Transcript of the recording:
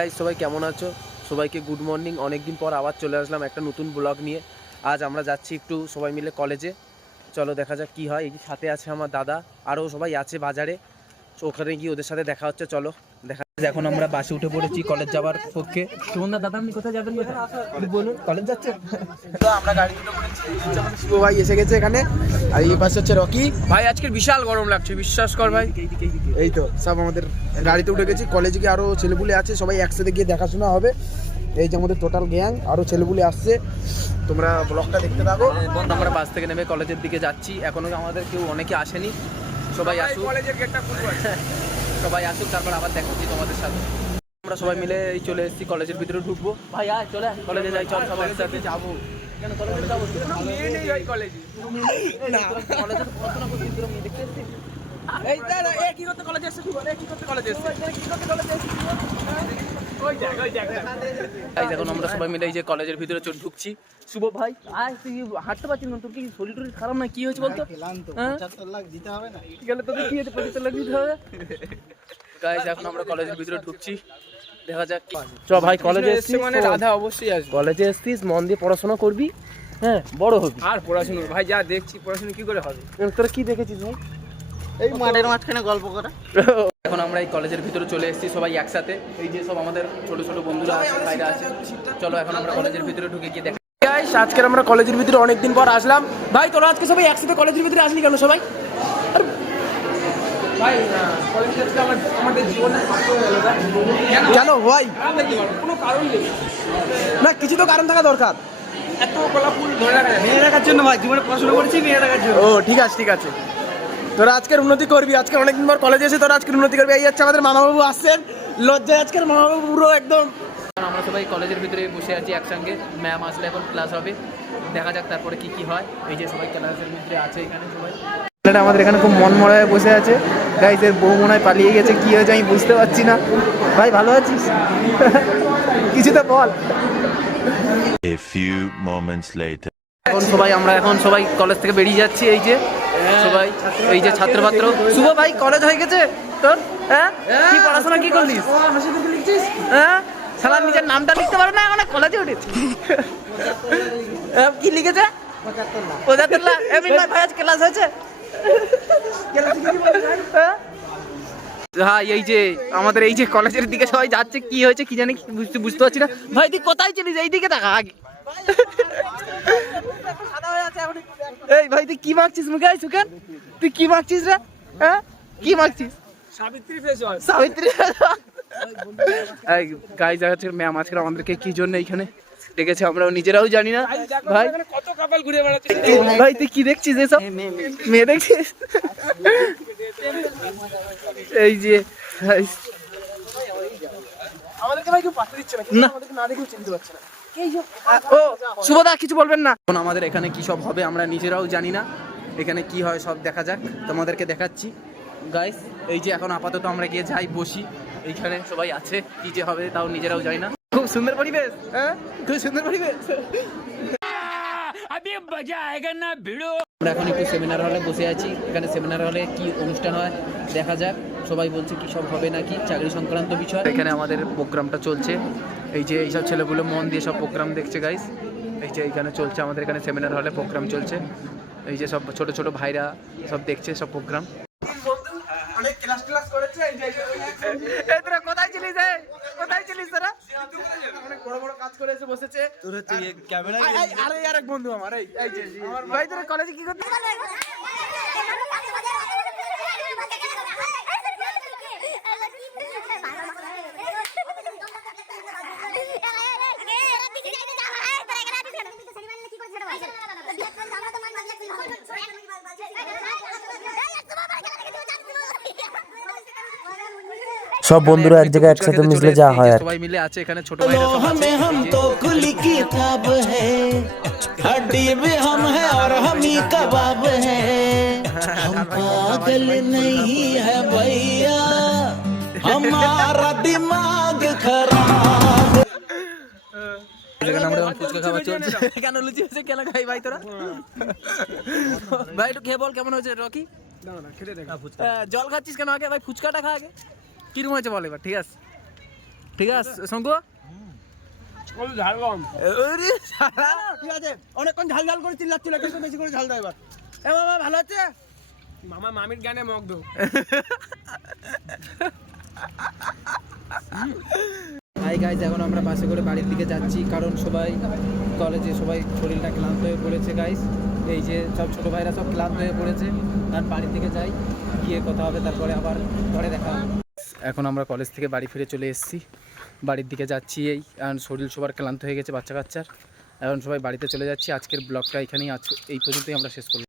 Guys সবাই কেমন আছো? সবাইকে গুড মর্নিং। অনেকদিন পর আবার চলে আসলাম একটা নতুন ব্লগ নিয়ে। আজ আমরা যাচ্ছি একটু সবাই মিলে কলেজে। চলো দেখা যাক কি হয়। এই সাথে আছে আমার দাদা, আরও সবাই আছে বাজারে। ওখানে গিয়ে ওদের সাথে দেখা হচ্ছে। চলো দেখা। এখন আমরা বাসে উঠে পড়েছি কলেজ যাওয়ার পক্ষে। সুমন দাদা আপনি কোথায় যাবেন? বলুন। কলেজ যাচ্ছেন? আমরা গাড়ি উঠে পড়েছি। শুভ ভাই এসে গেছে এখানে, আর এই পাশে হচ্ছে রকি ভাই। আজকে বিশাল গরম লাগছে, বিশ্বাস কর ভাই। এই তো সব আমাদের গাড়িতে উঠে গেছি। কলেজে গিয়ে আরও ছেলেপুলে আছে, সবাই একসাথে গিয়ে দেখাশোনা হবে। এই যে আমাদের টোটাল গ্যাং, আরও ছেলেপুলে আসছে। তোমরা ব্লগটা দেখতে থাকো। আমরা বাস থেকে নেমে কলেজের দিকে যাচ্ছি। এখনো আমাদের কেউ অনেকে আসেনি। সবাই আসুক, কলেজের গেটটা খুলবে। সবাই আসুক, তারপর আবার দেখাচ্ছি তোমাদের সাথে। আমরা সবাই মিলে এই চলে এসেছি, কলেজের ভিতরে ঢুকবো। ভাই আয় চলে কলেজে যাই, চল সবাই একসাথে যাবো। কেন কলেজে যাবো? কলেজে কলেজের পড়াশোনা করছি, দেখতে এসেছি। এই দাঁড়া, এ কি করতে কলেজে এসেছিস? কি করতে কলেজে এসেছিস? কি করতে কলেজে এসেছিস? ওই দেখ, ওই দেখ। এখন আমরা সবাই মিলে এই যে কলেজের ভিতরে ঢুকছি। শুভ ভাই আয়, তুই হাঁটতে পারছিস না? তোর কি শরীর টরীর খারাপ না? কি হয়েছে বলতো? 75 লাখ দিতে হবে না? গেলে তোদের কি হয়েছে? 75 লাখ দিতে হবে। গাইস এখন আমরা কলেজের ভিতরে ঢুকছি, দেখা যাক। চ ভাই, কলেজে এসেছিস মানে রাধা অবশ্যই আসবে। কলেজে এসেছিস, মন দিয়ে পড়াশোনা করবি, হ্যাঁ বড় হবি। আর পড়াশোনা ভাই যা দেখছি, পড়াশোনা কি করে হবে? তোরা কি দেখেছিস ভাই? এই মাঠের মাঝখানে গল্প করা। এখন আমরা এই কলেজের ভিতরে চলে এসেছি সবাই একসাথে। এই যে সব আমাদের ছোট ছোট বন্ধুরা আছে, ভাইরা আছে। চলো এখন আমরা কলেজের ভিতরে ঢুকে গিয়ে দেখা। গাইস আজকে আমরা কলেজের ভিতরে অনেকদিন পর আসলাম। ভাই তোরা আজকে সবাই একসাথে কলেজের ভিতরে আসলি কেন সবাই? ভাই কলেজে আজকে আমাদের জীবনে কেন ভাই? কোনো কারণ নেই না, কিছু তো কারণ থাকা দরকার। এত গোলাপ ফুল ধরে রাখা মেয়ে রাখার জন্য ভাই, জীবনে পড়াশোনা করেছি মেয়ে রাখার জন্য। ও ঠিক আছে ঠিক আছে, তোরা আজকের উন্নতি করবি। আজকে অনেকদিন পর কলেজে এসে তোরা আজকের উন্নতি করবি। এই হচ্ছে আমাদের মামাবাবু আসছেন, লজ্জায় আজকের মামাবাবু পুরো একদম। আমরা সবাই কলেজের ভিতরে বসে আছি একসঙ্গে। ম্যাম আসলে এখন ক্লাস হবে, দেখা যাক তারপরে কি কি হয়। এই যে সবাই ক্লাসের ভিতরে আছে এখানে সবাই। আমাদের এখানে খুব মন মরা হয়ে বসে আছে। গাইস এর বউ মনে হয় পালিয়ে গেছে, কি হয়েছে আমি বুঝতে পারছি না। ভাই ভালো আছিস? কিছু তো বল। A few moments later. এখন সবাই কলেজ থেকে বেরিয়ে যাচ্ছি। এই যে সবাই, এই যে ছাত্রছাত্র। শুভ ভাই কলেজ হয়ে গেছে তোর? হ্যাঁ, কি পড়াশোনা কি করলিস? হ্যাঁ, শালা নিজের নামটা লিখতে পারে না, এখন কলেজে উঠেছি। কি লিখেছে? 75 লাখ। এমনি ভাই আজ ক্লাস হয়েছে? হ্যাঁ, এই যে আমাদের এই যে কলেজের দিকে সবাই যাচ্ছে, কি হয়েছে কি জানি, বুঝতে পারছি না। ভাই তুই কোথায় ছিলিস? এই দিকে দেখা আগে। এই ভাই তুই কি মাখছিস মুখে? সুখান তুই কি মাখছিস রে? হ্যাঁ কি মাখছিস? Savitri face wash. Savitri guys আছে ম্যাম আজকে আমাদেরকে কি জন্য এইখানে ডেকেছে আমরাও নিজেরাও জানি না। ভাই কত কাপাল ঘুরে বেড়াচ্ছে। ভাই তুই কি দেখছিস? এসব মেয়ে দেখছিস? এই যে আমাদেরকে ভাই কেউ পাত্তা দিচ্ছে না, আমাদেরকে না দেখেও চিনতে পারছে না। ও শুভদা কিছু বলবেন না? এখন আমাদের এখানে কি সব হবে আমরা নিজেরাও জানি না। এখানে কি হয় সব দেখা যাক, তোমাদেরকে দেখাচ্ছি। গাইস এই যে এখন আপাতত আমরা গিয়ে যাই বসি। এইখানে সবাই আছে, কি যে হবে তাও নিজেরাও জানি না। খুব সুন্দর পরিবেশ, হ্যাঁ খুব সুন্দর পরিবেশ। আমরা এখন একটু সেমিনার হলে বসে আছি। এখানে সেমিনার হলে কি অনুষ্ঠান হয় দেখা যাক। সবাই বলছে কি সব হবে নাকি চাকরি সংক্রান্ত বিষয়। এখানে আমাদের প্রোগ্রামটা চলছে। এই যে এইসব ছেলেগুলো মন দিয়ে সব প্রোগ্রাম দেখছে গাইস। এই যে এইখানে চলছে আমাদের এখানে সেমিনার হলে প্রোগ্রাম চলছে। এই যে সব ছোট ছোট ভাইরা সব দেখছে সব প্রোগ্রাম। অনেক ক্লাস করেছে। এই তোরা কোথায় ছিলিস? কোথায় ছিলিস তোরা? অনেক বড় বড় কাজ করে এসে বসেছে। তোরা তুই ক্যামেরা আরে আরেক বন্ধু আমার এই যে আমার ভাই। তোরা কলেজে কি করতে? সব বন্ধুরা এক জায়গায় একসাথে মিশলে যা হয়। সবাই মিলে আছে এখানে, ছোট ভাইরা সব আছে। हम तो खुली किताब है, हड्डी भी हम है और हम ही कबाब है। हम पागल नहीं है भैया, हमारा दिमाग खराब। এখানে আমরা ফুচকা খাওয়া চলছে। কেন লুচি হয়েছে কেন খাই ভাই তোরা? ভাই একটু খেয়ে বল কেমন হয়েছে রকি? না খেতে দেখ। জল খাচ্ছিস কেন? আগে ভাই ফুচকাটা খা আগে। কিরকম হয়েছে বল এবার? ঠিক আছে ঠিক আছে শঙ্কু ওরে শালা, ঠিক আছে অনেকক্ষণ ঝাল ঝাল করে চিল্লাচ্ছিল, একটু বেশি করে ঝাল দাও এবার। এ বাবা ভালো আছে? মামা মামির গানে মগ্ধ। হাই গাইজ, এখন আমরা বাসে করে বাড়ির দিকে যাচ্ছি, কারণ সবাই কলেজে সবাই শরীরটা ক্লান্ত হয়ে পড়েছে গাইজ। এই যে সব ছোটো ভাইরা সব ক্লান্ত হয়ে পড়েছে, আর বাড়ির দিকে যাই, গিয়ে কথা হবে, তারপরে আবার পরে দেখা হবে। এখন আমরা কলেজ থেকে বাড়ি ফিরে চলে এসেছি, বাড়ির দিকে যাচ্ছি। এই এখন শরীর সবার ক্লান্ত হয়ে গেছে বাচ্চা কাচ্চার, এখন সবাই বাড়িতে চলে যাচ্ছি। আজকের ব্লগটা এখানেই এই পর্যন্তই আমরা শেষ করলাম।